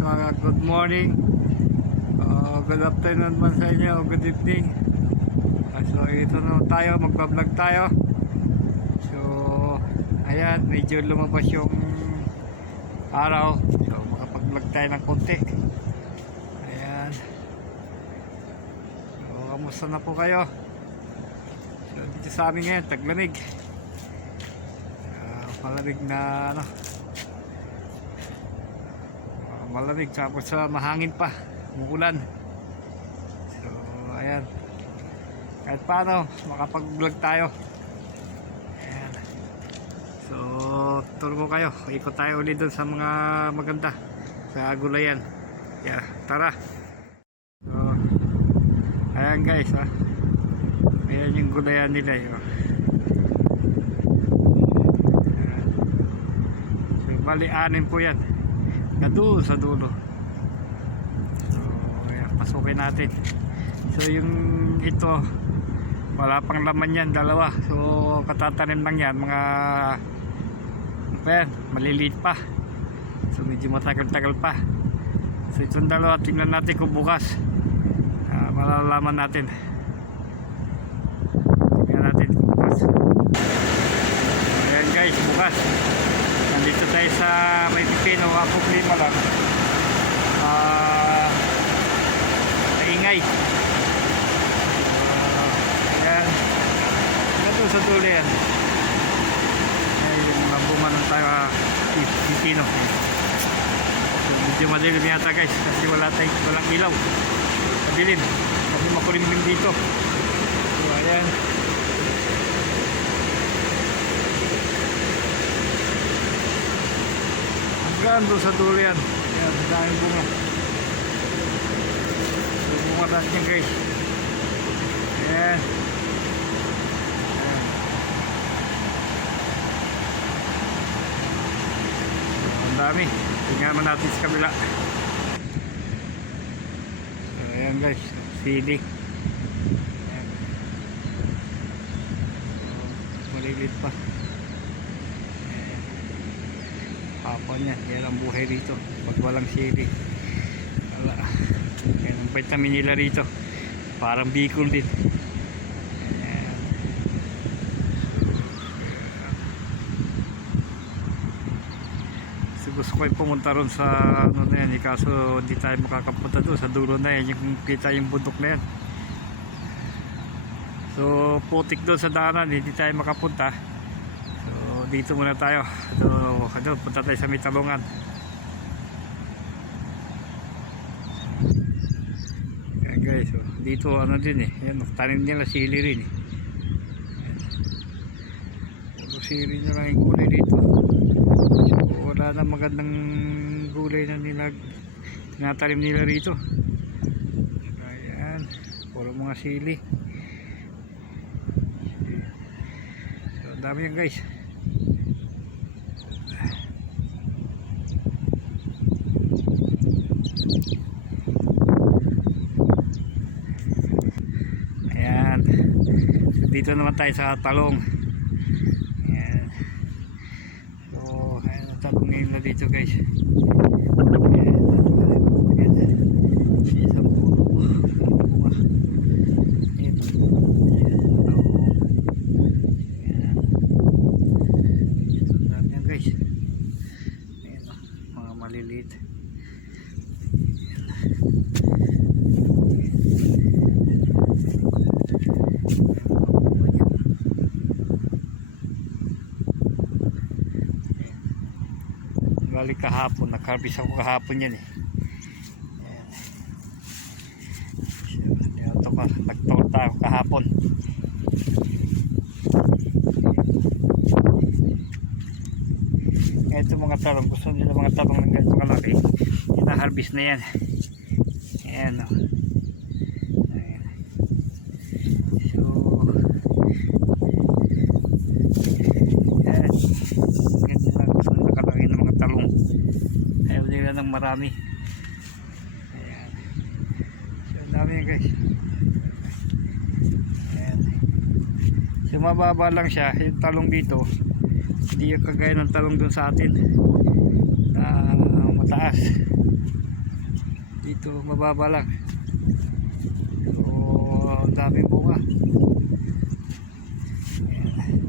mga good morning, good afternoon man sa inyo, good evening. So ito na tayo, magbablog tayo. So ayan, medyo lumabas yung araw, so makapag-vlog tayo ng konti. Ayan, so kamusta na po kayo? So dito sa amin ngayon, taglamig, malamig na ano, malamig, tapos mahangin pa, umuulan. So ayan, kahit paano makapag-vlog tayo. Ayan. So turo ko kayo, ikot tayo ulit doon sa mga maganda sa gulayan. Yeah, tara. So ayan guys, ayan yung gulayan nila yun. So bali anin po yan na doon sa dulo. So ayan, pasukin natin. So yung ito wala pang laman yan, dalawa. So katatanim lang yan, mga ayan, maliliit pa. So medyo matagal-tagal pa. So itong dalawa, tingnan natin kung bukas malalaman natin. Tingnan natin bukas. Ayan guys, bukas nandito tayo sa may pipino, problema lang naingay. Ayan, ito sa dulo yan. Ayan yung lambuman ng tayo pipino. So medyo madilim yata guys, kasi walang ilaw, madilim kasi makulimlim dito. So ayan, hanggang doon sa dulo yan. Ayan, daming bunga. So bunga natin yan guys. Ayan, ayan. So, ang dami. Tingnan naman natin sa kabila. So ayan guys, sili. Ayan. So malilit pa. Hapon yan, yan ang buhay rito pag walang sili. Wala. Yan ang vitamin nila rito, parang Bicol din. Ayan. So, gusto ko yung pumunta ron sa ano na yan, kaso hindi tayo makakapunta doon sa dulo na yan, yung kita yung bundok na yan. So putik doon sa daanan, hindi tayo makapunta. Dito muna tayo. Punta tayo sa may talungan. Ayan guys, dito ano din ayan, tanim nila sili rin puro sili na lang yung gulay dito. So wala na magandang gulay na tinatanim nila rito. Ayan, puro mga sili. So dami yan guys. Dito naman tayo sa talong. Ayan. So ayan ang talong ngayon na dito guys. Ayan. Isang puro bunga. Ito. Ayan. Ayan. Ito lang yan guys. Ayan mga maliliit. Balik kahapon, nag-harvest ako kahapon yan Ayan. So, nagtorta ako kahapon. Ito mga talong, gusto nila mga talong ng ganito kalaki, ina-harvest na yan. Ayan o. Ayan. So ayan, ganyan lang gusto nila kalaki ng mga talong. Ayaw nila ng marami. Ayan. So ang dami yan guys. Ayan. So mababa lang siya, yung talong dito hindi yung kagaya ng talong dun sa atin na mataas. Dito mababa lang. So, ang daming bunga. Ayan.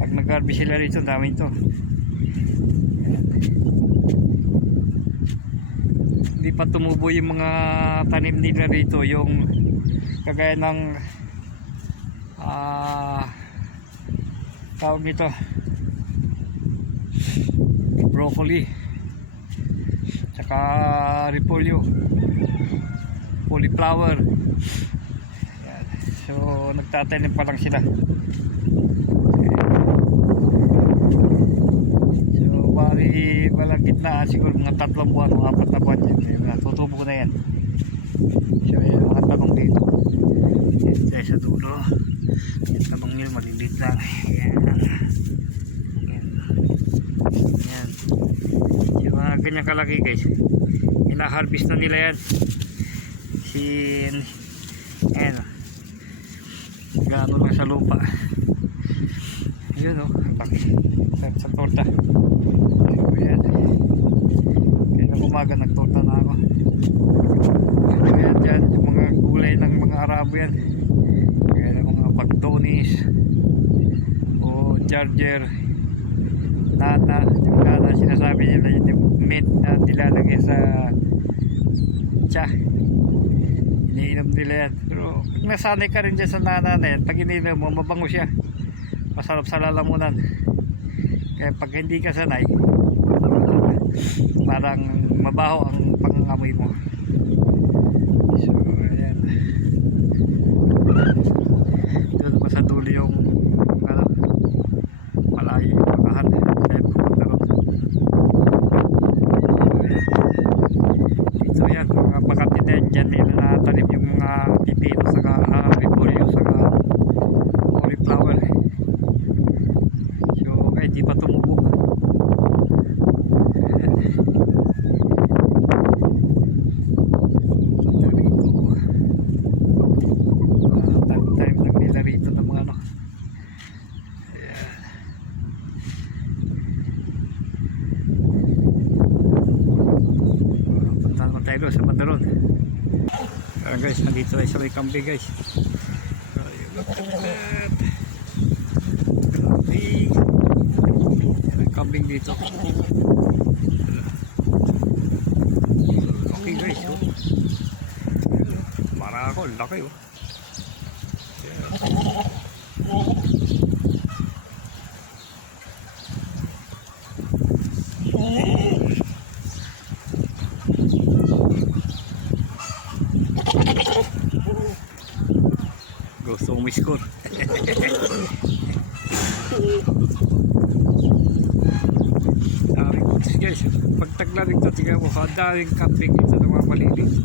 Pag nag-harvest sila rito, dami ito. Ayan. Hindi pa tumubo yung mga tanim nila rito, yung kagaya ng tawag nito, broccoli, tsaka repolyo, cauliflower. Ayan. So nagtatanim pa lang sila. So bali walang gitna, siguro mga 3 buwan o 4 na buwan yan, tutubo na yan. So yan mga tanong dito. Yan sa dulo, yung tanong nyo maliliit lang. Ayan. Yan. Yung mga ganyan kalaki guys, ina-harvest na nila yan. Ayan o, gaano lang sa lupa. Yun o, sa torta. Ayan. Kaya umaga nagtorta na ako. Ayan dyan, yung mga gulay ng mga Arabo yan. Kaya mga bagdonis o charger, nana, yung nana sinasabi nila yung mint na nilalagay sa tsa, iniinom nila yan. Pero pag nasanay ka rin dyan sa nana na yan, pag iniinom mo mabango siya, masarap sa lalamunan. Kaya pag hindi ka sanay, parang mabaho ang pangangamoy mo. So ayan, doon pa sa dulo yung malayo yung bakahan. Kaya pupunta ron. So yan, mga bakati din dyan nila natanim yung mga pipino saka repolyo saka cauliflower. So kaya di pa tumubo. Tayo sa Madaron. Guys, nandito tayo sa may kambing guys. Kambing dito. Okay guys, oh. Marako, laki oh. Gusto mo score. Daming kutis guys. Pag taglamig ito, tingnan mo, daming kambing dito na mga malinis.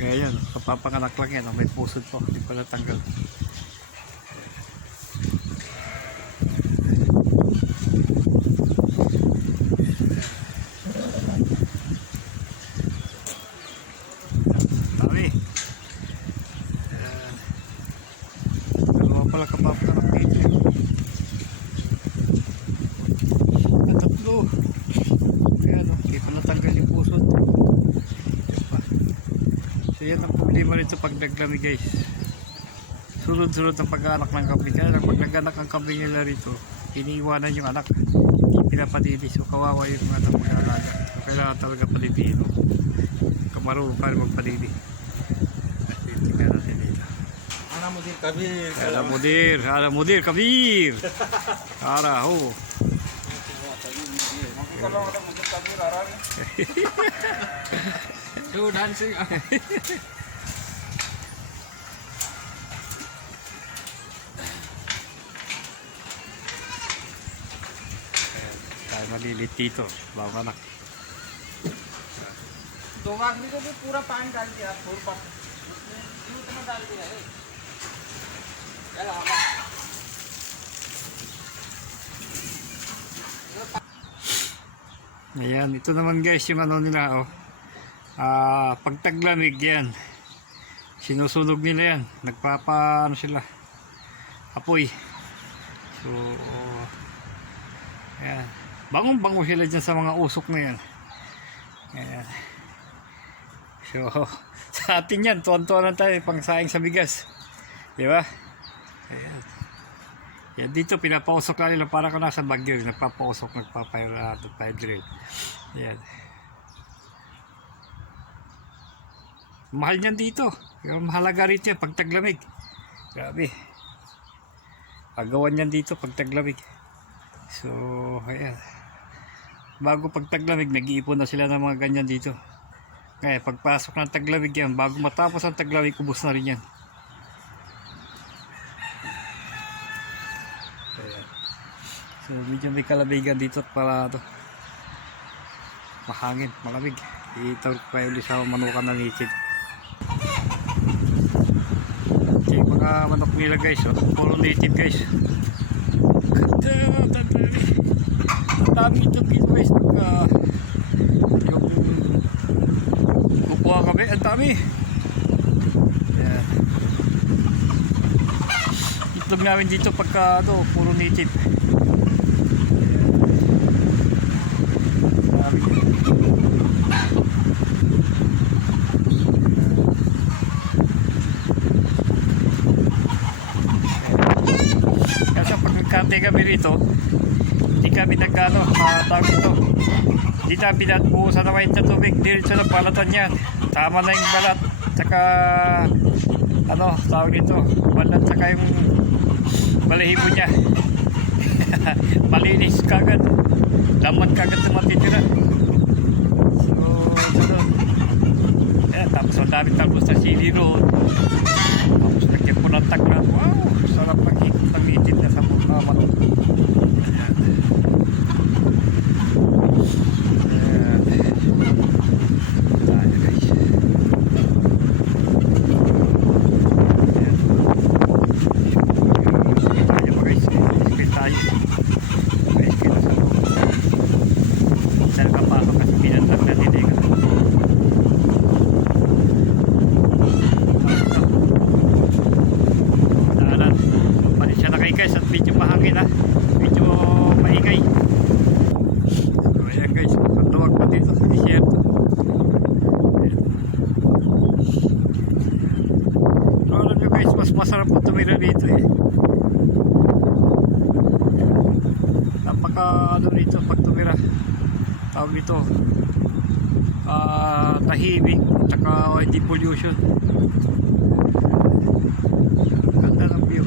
Kaya yan, kapapanganak lang yan, may pusod po, hindi pa natanggal. Pala kapapanganak dito. Tatlo. Kaya no, hindi pa natanggal yung pusod. So yan ang problema rito pag naglamig guys. Sunod-sunod ang pag-anak ng kambing. Kaya pag nag-anak ang kambing nila rito, iniiwanan yung anak. Hindi pinapadidi. So kawawa yung mga mag-alaga. Kailangan talaga padidiin. Kamarunong pa rin magpadidi. Tingnan natin dito. Mudir Kabir. Ala mudir Kabir. Ara ho. Tuh dancing. Tayo malilit dito, bago anak. तो आदमी को भी पूरा पानी डाल दिया फूल पर दूध में डाल दिया है चला Ayan, ito naman guys yung ano nila oh. Pag taglamig yan, sinusunog nila yan, nagpapa ano sila, apoy. So, ayan. Bangong-bango sila dyan sa mga usok na yan. Ayan. So, sa atin yan, tuwan-tuwan lang tayo, pang saing sa bigas. Di ba? Ayan. Yan dito, pinapausok lang nila para ka nasa Baguio. Nagpapausok, nagpapay drill. Ayan. Mahal niyan dito. Pero mahalaga rito yan pag taglamig. Grabe. Pagawan niyan dito pag taglamig. So, ayan. Bago pag taglamig, nag-iipon na sila ng mga ganyan dito. Kaya pagpasok ng taglamig yan, bago matapos ang taglamig, ubos na rin yan. Ayan. So, medyo may kalabigan dito at para ito. Mahangin, malamig. Itawag pa ulit sa manukan ng isid. Okay, mga manok nila guys, oh. Puro native guys. Ganda, ang dami ito guys. Yung kukuha kami, ang dami. Ayan. Itlog namin dito pagka puro native. Ayan. Dami. Kante kami rito, hindi kami nagkano, tawag ito, hindi kami nagbuhusan naman yung tubig, diretso na balatan yan, tama na yung balat, tsaka tawag ito, balat, tsaka yung balahibo niya. Malinis kagad, laman kagad na matitira. So, tapos ang daming talbos na sili roon, tapos lagyan po ng taglan. Wow, sarap ng hikot ng itin na sa mga manok. Ayan. Tayo guys. Ayan. Tayo ba guys? Iskil tayo. Iskil na sa loob. Saan ka pasok kasi pinantag na din eh. Guys, at medyo mahangin ha, medyo maingay. So ayan guys, ang luwag pa dito sa disyerto. So alam nyo guys, mas masarap po tumira dito eh. Napaka rito pag tumira, tawag dito tahimik, tsaka hindi pollution. Ganda ng view.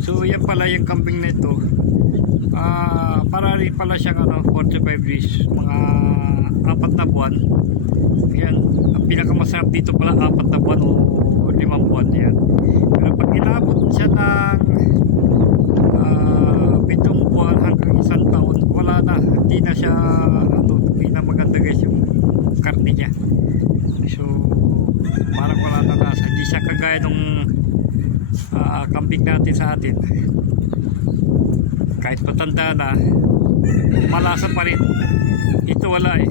So yan pala yung kambing na ito, para rin pala siyang 45 days, mga 4 na buwan. Yan, ang pinakamasarap dito pala 4 na buwan o 5 buwan yan. Pero pag inabot siya ng 7 buwan hanggang 1 taon, wala na, hindi na siya hindi na maganda guys yung karne niya. So parang wala na lasa, hindi siya kagaya nung kambing natin sa atin. Kahit patanda na, malasa pa rin. Ito wala eh.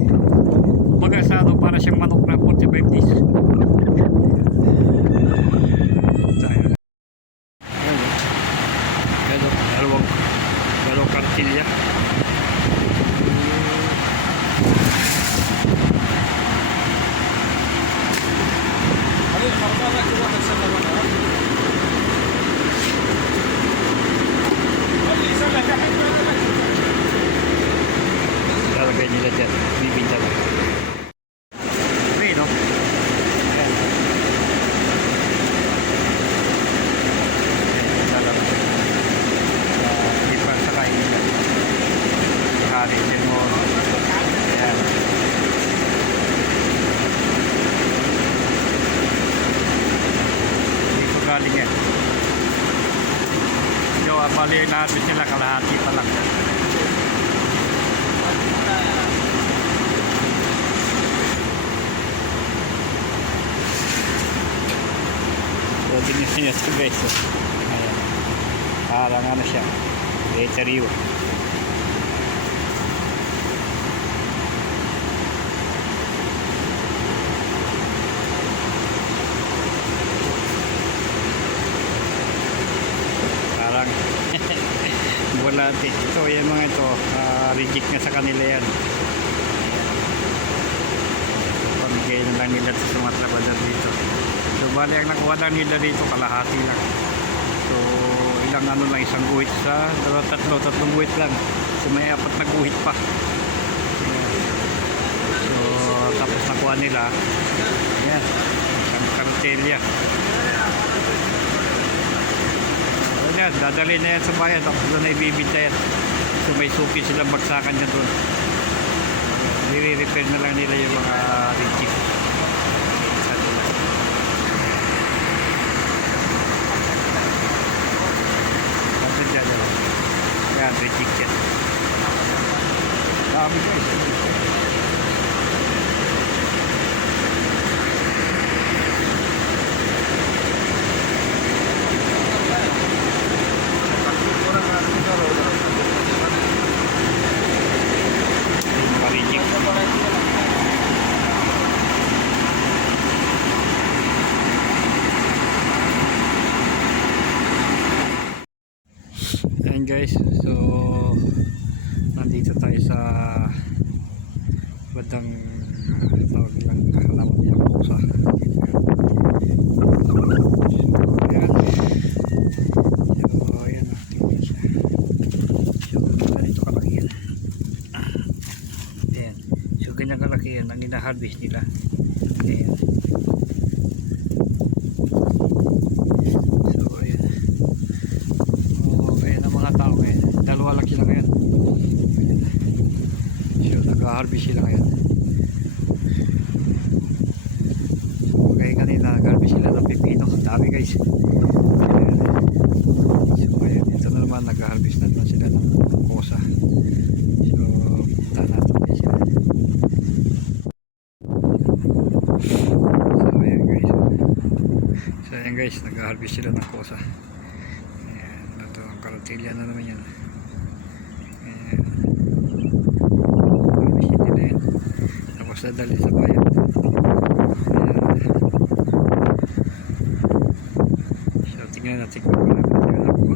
Magasado para siyang manok na 45 days. Dalawang kartilya. Lalagay nila dyan, bibinta lang. Okay, no? Ayan. Lalagay. Hindi pa sa kain nila. Hari din mo. Ayan. Dito galing yan. Bali natin sila kalahati pa lang. So tingnan nyo ito guys. Ayan. Parang ano siya, lechariwa. dati. Ito, yung mga ito, reject na sa kanila yan. Pamigay na lang nila sa mga trabador dito. So, bali ang nakuha lang nila dito, kalahati lang. So, ilang ano lang, isang guhit sa, tatlong guhit lang. So, may 4 na guhit pa. So, tapos nakuha nila, yan, isang karotelya. Yan, dadalhin na yan sa bayan, tapos doon na ibibinta yan. So may suki silang bagsakan dyan doon. Nire-repair na lang nila yung mga reject. Tapos dyan, yan, reject yan. Dami guys. Ayan guys, so nandito tayo sa bandang tawag lang halaman niya pusa. So ayan, tingnan siya. So ganito kalaki yan. Ayan, so ganyan kalaki yan ang ina-harvest nila. Ayan. Dalawa lang sila ngayon. So nag-harvest sila ngayon. So kaya kanina nag-harvest sila ng pipino. Dami guys. So ayan, ito na naman nag-harvest na naman sila ng kosa. So punta natin din sila. So ayan guys, nag-harvest sila ng kosa. Ayan, ito ang karotilya na naman yan. Tapos nadali sa bayan. So tingnan natin kung wala natin yung nakuha.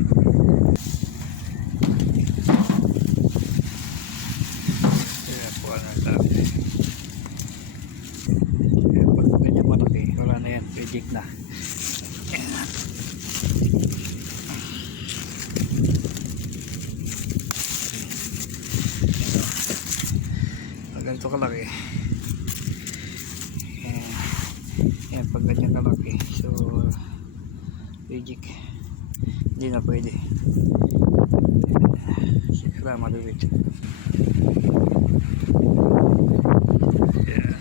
Ayan, kuha na tayo. Ayan, pag ganyan malaki, wala na yan, reject na. Ganito kalaki. Ayan, pag ganyan kalaki, so reject, hindi na pwede. Sila maluwit. Ayan.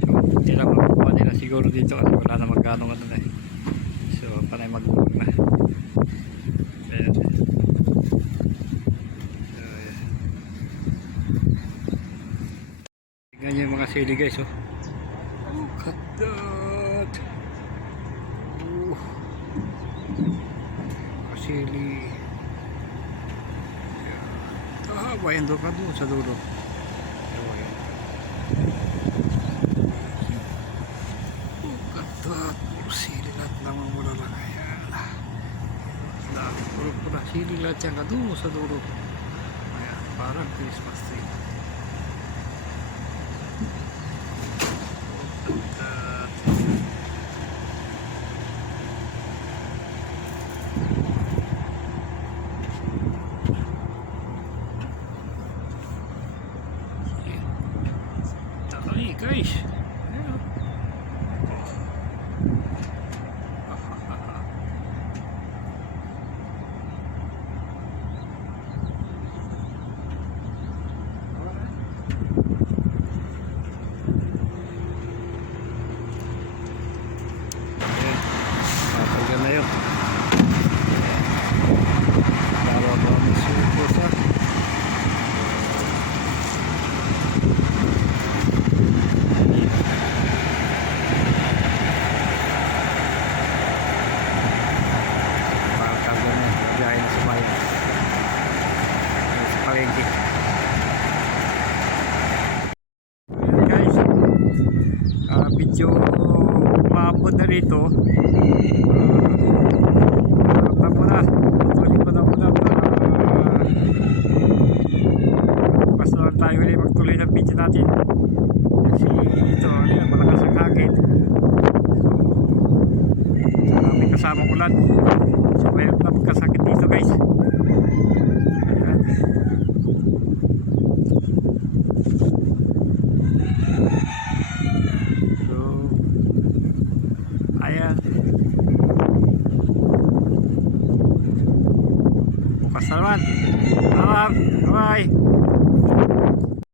So hindi lang makukuha nila siguro dito kasi wala na magkano ano na eh. So panay mag-work na. Ayan. Tingnan nyo yung mga sili guys, oh. Look at that. Sili. Bayan doon ka doon sa dulo. Look at that. Puro sili lahat naman mula lang. Ayan. Dami. Puro sili lahat yan ka doon sa dulo. Ayan. Parang Christmas tree. Ay guys, ayan. Pasalamat. Bye.